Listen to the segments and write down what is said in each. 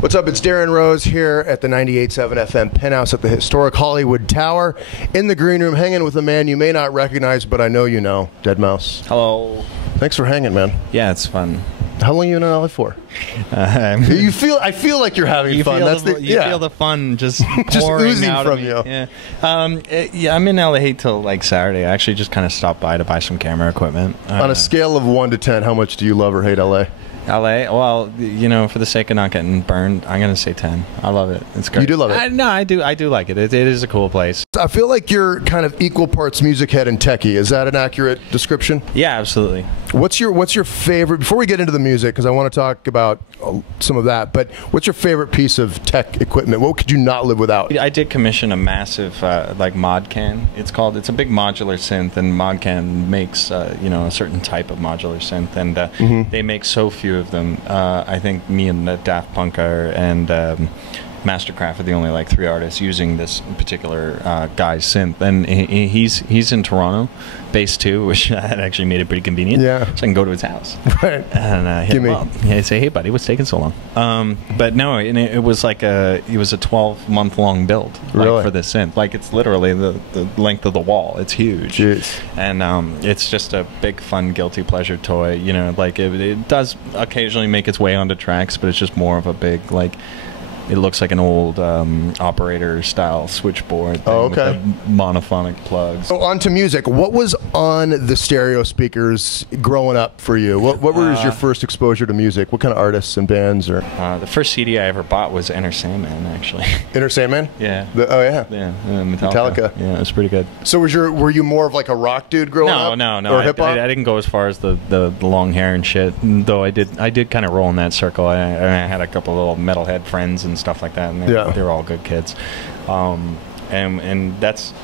What's up? It's Darren Rose here at the 98.7 FM Penthouse at the historic Hollywood Tower. In the green room, hanging with a man you may not recognize, but I know you know, Deadmau5. Hello. Thanks for hanging, man. Yeah, it's fun. How long are you in LA for? I feel like you're having fun. You feel the fun just pouring oozing out from of me. you. Yeah, I'm in LA till like Saturday. I actually just kind of stopped by to buy some camera equipment. On a scale of 1 to 10, how much do you love or hate LA? LA, well, you know, for the sake of not getting burned, I'm gonna say 10. I love it. It's great. You do love it? No, I do like it. It is a cool place. I feel like you're kind of equal parts music head and techie. Is that an accurate description? Yeah, absolutely. What's your favorite, before we get into the music, because I want to talk about some of that, but what's your favorite piece of tech equipment? What could you not live without? I did commission a massive like Modcan. It's a big modular synth, and Modcan makes you know, a certain type of modular synth, and they make so few of them. I think me and Daft Punk and Mastercraft are the only like 3 artists using this particular guy's synth, and he's in Toronto, based too, which had actually made it pretty convenient. Yeah, so I can go to his house, right? And hit him up. Yeah, say, hey buddy, what's taking so long? But no, it was like a 12-month-long build, like, for this synth. Like, it's literally the length of the wall. It's huge. Jeez. And it's just a big, fun, guilty pleasure toy. You know, like it does occasionally make its way onto tracks, but it's just more of a big, like, it looks like an old operator-style switchboard thing with the monophonic plugs. So on to music. What was on the stereo speakers growing up for you? What was your first exposure to music? What kind of artists and bands? Or the first CD I ever bought was Enter Sandman, actually. Enter Sandman? Yeah. Yeah, Metallica. Yeah, it was pretty good. So were you more of like a rock dude growing up? No. Or hip-hop? I didn't go as far as the long hair and shit, though I did kind of roll in that circle. I had a couple little metalhead friends and stuff like that, and they're all good kids, and that's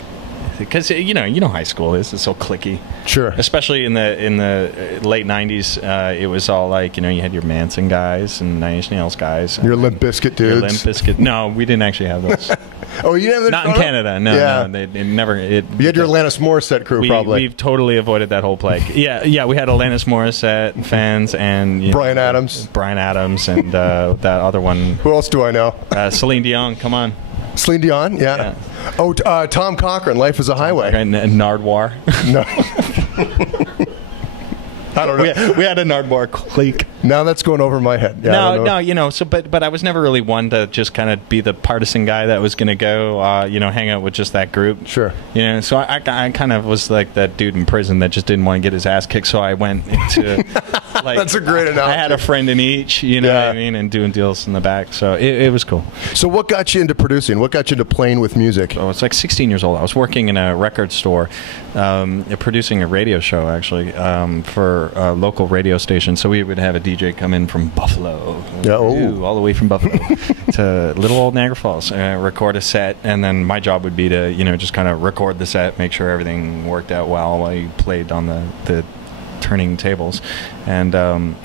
because you know high school is so cliquey. Sure. Especially in the late '90s, it was all like, you know, you had your Manson guys and Nine Inch Nails guys. Your Limp Bizkit dudes. Your Limp Bizkit. No, we didn't actually have those. Oh, you didn't have not in Canada. No, yeah. No, they never. You had your Alanis Morissette crew, probably. We've totally avoided that whole plague. Yeah. We had Alanis Morissette fans and Bryan Adams. Bryan Adams and that other one. Who else do I know? Celine Dion. Come on. Celine Dion, yeah. Oh, Tom Cochrane, Life is a Highway. And Nardwuar. No. I don't know. We had a Nardwuar clique. Now that's going over my head. Yeah, no, you know. So, but I was never really one to just kind of be the partisan guy that was going to go, you know, hang out with just that group. Sure. You know, so I kind of was like that dude in prison that just didn't want to get his ass kicked. So I went into like that's a great analogy. I had a friend in each, you know what I mean, and doing deals in the back. So it was cool. So what got you into producing? What got you into playing with music? Oh, it's like 16 years old. I was working in a record store, producing a radio show actually for a local radio station. So we would have a DJ come in from Buffalo, all the way from Buffalo to little old Niagara Falls, record a set, and then my job would be to, you know, just kind of record the set, make sure everything worked out well while you played on the turning tables, and then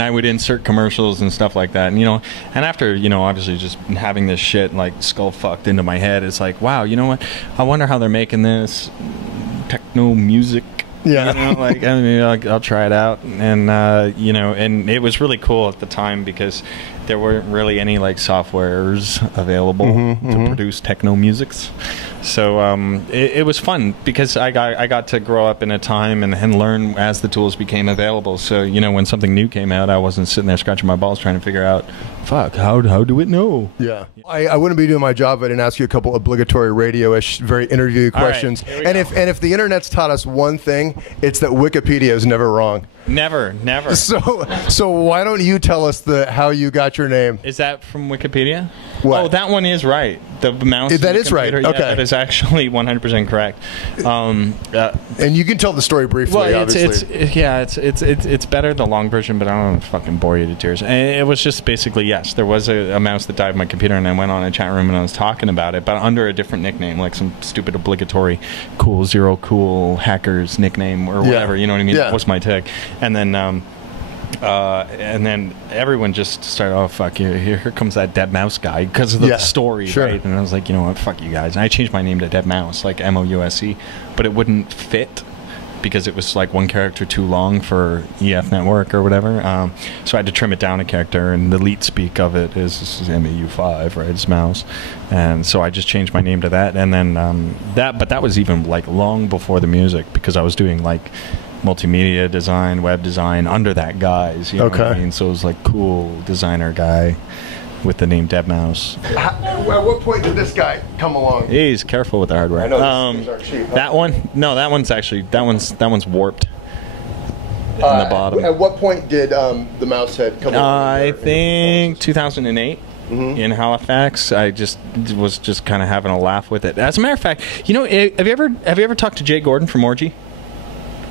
I would insert commercials and stuff like that, and you know, and after, you know, obviously just having this shit like skull fucked into my head, it's like, wow, you know what? I wonder how they're making this techno music. Yeah, you know, like, I mean, I'll try it out, and you know, and it was really cool at the time because there weren't really any like softwares available to produce techno musics. So it was fun because I got to grow up in a time and learn as the tools became available. So, you know, when something new came out, I wasn't sitting there scratching my balls trying to figure out, fuck, how do it know? Yeah, I wouldn't be doing my job if I didn't ask you a couple obligatory radio-ish, very interview questions. Right, and if the internet's taught us one thing, it's that Wikipedia is never wrong. Never. So why don't you tell us how you got your name? Is that from Wikipedia? What? Oh, that one is right. The mouse. That is right. Okay, that is actually 100% correct. And you can tell the story briefly. Well, it's better the long version, but I don't want to fucking bore you to tears. And it was just basically, yes, there was a mouse that died on my computer, and I went on a chat room and I was talking about it, but under a different nickname, like some stupid obligatory Zero Cool Hackers nickname or whatever. You know what I mean? That was my tag. And then everyone just started, oh fuck, here comes that Deadmau5 guy because of the story, right? And I was like, you know what, fuck you guys. And I changed my name to Deadmau5, like Mouse, but it wouldn't fit because it was like one character too long for EF Network or whatever. So I had to trim it down a character, and the leet speak of it is MAU5, right? It's mouse. And so I just changed my name to that. And then but that was even like long before the music, because I was doing like multimedia design, web design under that guise. You know what I mean? So it was like cool designer guy with the name Deadmau5. At what point did this guy come along? He's careful with the hardware. I know these aren't cheap. That one? No, that one's actually that one's warped in the bottom. At what point did the mouse head come along? I think 2008 in Halifax. I was just kind of having a laugh with it. As a matter of fact, you know, have you ever talked to Jay Gordon from Orgy?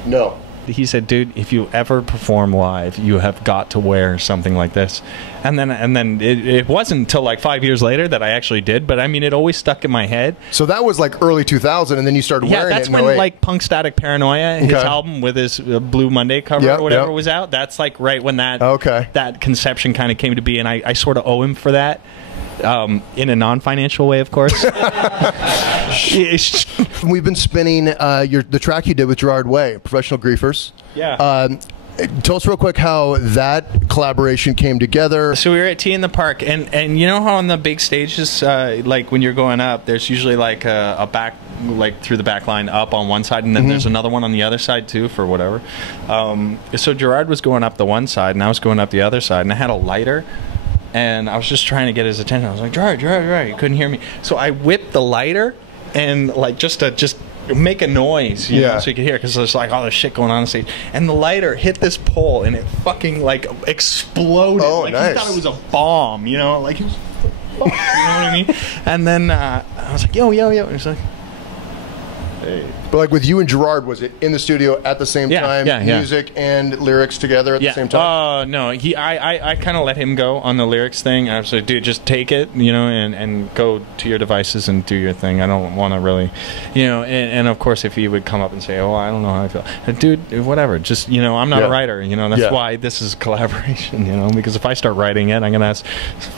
No. He said, dude, if you ever perform live, you have got to wear something like this. And then it wasn't until like 5 years later that I actually did, but I mean, it always stuck in my head. So that was like early 2000, and then you started wearing it. Yeah, that's when like Punk Static Paranoia, his album with his Blue Monday cover or whatever was out. That's like right when that conception kind of came to be, and I sort of owe him for that. In a non-financial way, of course. We've been spinning the track you did with Gerard Way, Professional Griefers. Yeah. Tell us real quick how that collaboration came together. So we were at Tea in the Park, and you know how on the big stages, like when you're going up, there's usually like a back, like through the back line up on one side, and then there's another one on the other side too for whatever. So Gerard was going up the one side, and I was going up the other side, and I had a lighter. And I was just trying to get his attention. I was like, Gerard, he couldn't hear me. So I whipped the lighter, and like just make a noise, you know, so you could hear, because there's like all this shit going on stage. And the lighter hit this pole, and it fucking like exploded. Oh, like nice. He thought it was a bomb, you know, like, you know what I mean? And then I was like, yo. And he's like, hey. But like with you and Gerard, was it in the studio at the same time? Music and lyrics together at the same time? No, I kind of let him go on the lyrics thing. I was like, dude, just take it, you know, and go to your devices and do your thing. I don't want to really, you know, and of course, if he would come up and say, oh, I don't know how I feel. Dude, whatever. Just, you know, I'm not a writer, you know, that's why this is collaboration, you know, because if I start writing it, I'm going to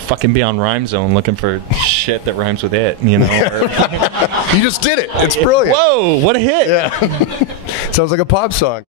fucking be on Rhyme Zone looking for shit that rhymes with it, you know. You just did it. It's brilliant. Whoa, what a hit. Yeah. Sounds like a pop song.